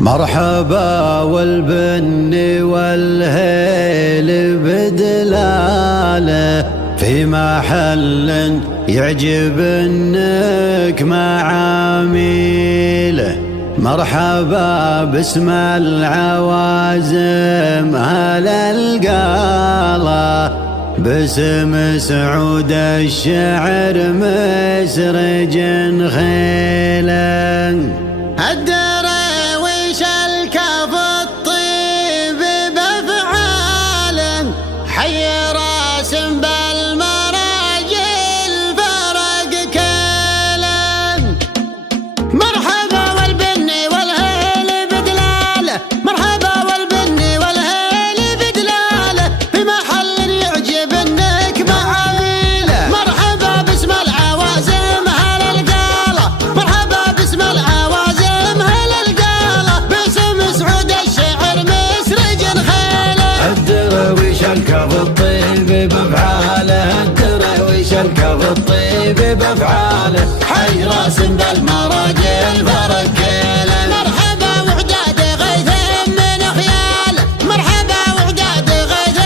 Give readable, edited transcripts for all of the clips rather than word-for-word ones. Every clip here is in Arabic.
مرحبا والبن والهيل بدلاله في محل يعجب انك معاميله. مرحبا باسم العوازم هل القاله باسم سعود الشعر مسرج خيلا. الدراويش الكف الطيب بافعاله حي راسم بالمراجل فرق كيله. مرحبا والبن والهيل بدلاله مرحبا والبن والهيل بدلاله في محل يعجب انك معاميله. مرحبا باسم العوازم هل القاله مرحبا باسم العوازم هل القاله باسم سعود الشعر مسرج خيله. الدراويش الكف الطيب بافعاله الدراويش الكف الطيب بافعاله حي راسم بالمراجل فرق كيله. مرحبا وعداد غيث من خياله مرحبا وعداد غيث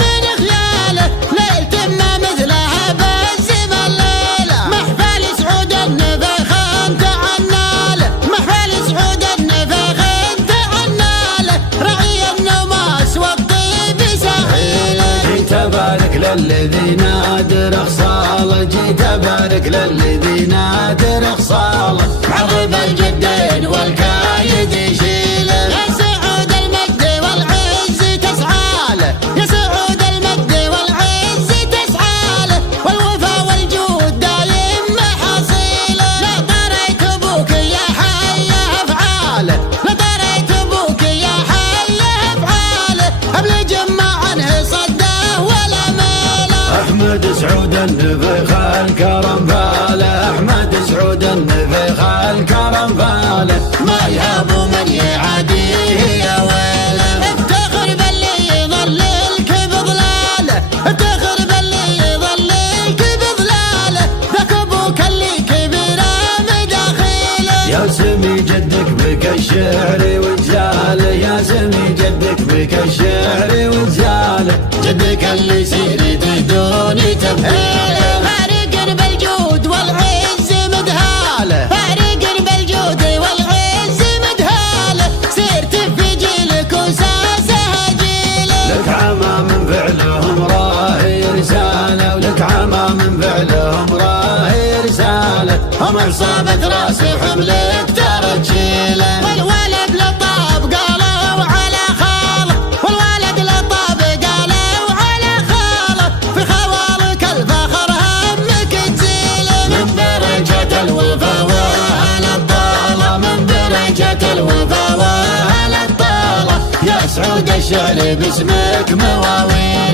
من خياله ليلة ما مثلها بزم الليله. محفل سعود النفخ انت عناله محفل سعود النفخ انت عناله رعي النماس والطيب سهيله. جيت ابارك للذي نادر خصاله جيت ابارك للذي نادر خصاله عرب الجدين والكايد يشيله. يا سعود المجد والعز تسعاله يا سعود المجد والعز تسعاله والوفا والجود دايم محاصيله. لا طريت ابوك يا حي افعاله لا طريت ابوك يا حي افعاله ابلج ما عنه صده ولا ماله. احمد سعود النفخ الكرم فاله احمد سعود النفخ الكرم فاله ما يهاب من يعاديه يا ويله. افتخر باللي يظللك بظلاله افتخر باللي يظللك بظلاله ذاك ابوك اللي كبيره مداخيله. يا سمي جدك بك الشعر وجاله يا سمي جدك بك الشعر وجاله جدك اللي سيرته دوني تبهيله. فارق بالجود والعز مدهاله فارق بالجود والعز مدهاله سيرت في جيلك وساسها جيله. لك عما من فعلهم راهي رساله ولك عما من فعلهم راهي رساله هم عصابة راس حملك ترى تشيله. والولد لطاب قالوا على خاله والولد لطاب قالوا على خاله في خوالك الفخر همك تزيله. من درجة الوفا واهل الطالة من درجة الوفا واهل الطالة يا سعود الشعر باسمك مواويل.